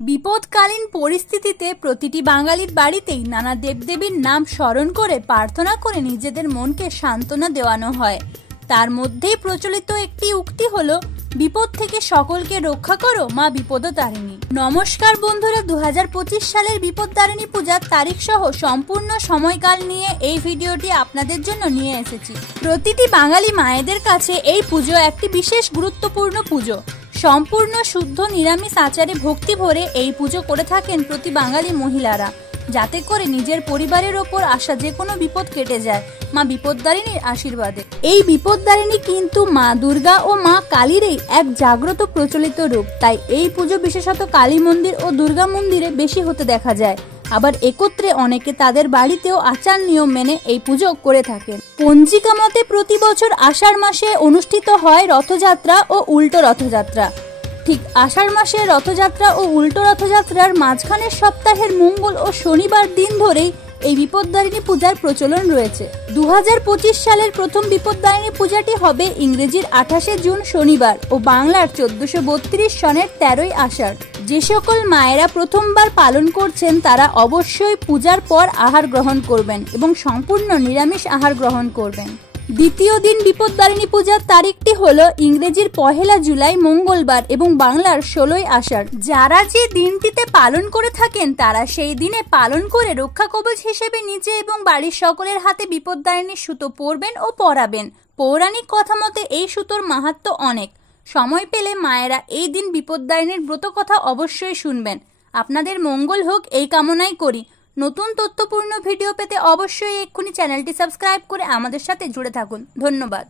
বিপদকালীন পরিস্থিতিতে প্রতিটি বাঙালির বাড়িতেই নানা দেবদেবীর নাম স্মরণ করে প্রার্থনা করে নিজেদের মনকে সান্ত্বনা দেওয়ানো হয়। তার মধ্যেই প্রচলিত একটি উক্তি হলো, বিপদ থেকে সকলকে রক্ষা করো মা বিপদতারিণী। নমস্কার বন্ধুরা, 2025 সালের বিপদতারিণী পূজার তারিখ সহ সম্পূর্ণ সময়কাল নিয়ে এই ভিডিওটি আপনাদের জন্য নিয়ে এসেছি। প্রতিটি বাঙালি মায়েদের কাছে এই পুজো একটি বিশেষ গুরুত্বপূর্ণ পুজো। সম্পূর্ণ শুদ্ধ নিরামিষ আচারে ভক্তি ভরে এই পুজো করে থাকেন প্রতি বাঙালি মহিলারা, যাতে করে নিজের পরিবারের ওপর আসা যে কোনো বিপদ কেটে যায় মা বিপদদারিণীর আশীর্বাদে। এই বিপদদারিণী কিন্তু মা দুর্গা ও মা কালীরই এক জাগ্রত প্রচলিত রূপ, তাই এই পুজো বিশেষত কালী মন্দির ও দুর্গা মন্দিরে বেশি হতে দেখা যায়। আবার একত্রে অনেকে তাদের বাড়িতেও আচার নিয়ম মেনে এই পুজো করে থাকেন। পঞ্জিকা মতে প্রতি বছর আষাঢ় মাসে অনুষ্ঠিত হয় রথযাত্রা ও উল্টো রথযাত্রা। ঠিক আষাঢ় মাসে রথযাত্রা ও উল্টো রথযাত্রার মাঝখানের সপ্তাহের মঙ্গল ও শনিবার দিন ধরেই এই বিপদদারিণী পূজার প্রচলন রয়েছে। 2025 সালের প্রথম বিপদদারিণী পূজাটি হবে ইংরেজির 28শে জুন শনিবার ও বাংলার 1432 সনের 13ই আষাঢ়। যে সকল মায়েরা প্রথমবার পালন করছেন তারা অবশ্যই পূজার পর আহার গ্রহণ করবেন এবং সম্পূর্ণ নিরামিষ আহার গ্রহণ করবেন। দ্বিতীয় দিন বিপদদারিণী পূজার তারিখটি হলো ইংরেজির 1 জুলাই মঙ্গলবার এবং বাংলার 16ই আষাঢ়। যারা যে দিনটিতে পালন করে থাকেন তারা সেই দিনে পালন করে রক্ষা কবচ হিসেবে নিজে এবং বাড়ির সকলের হাতে বিপদদারিণীর সুতো পরবেন ও পরাবেন। পৌরাণিক কথা মতে এই সুতোর মাহাত্ম্য অনেক। সময় পেলে মায়েরা এই দিন বিপদদারিণীর ব্রত কথা অবশ্যই শুনবেন। আপনাদের মঙ্গল হোক এই কামনাই করি। নতুন তথ্যপূর্ণ ভিডিও পেতে অবশ্যই এক্ষুনি চ্যানেলটি সাবস্ক্রাইব করে আমাদের সাথে জুড়ে থাকুন। ধন্যবাদ।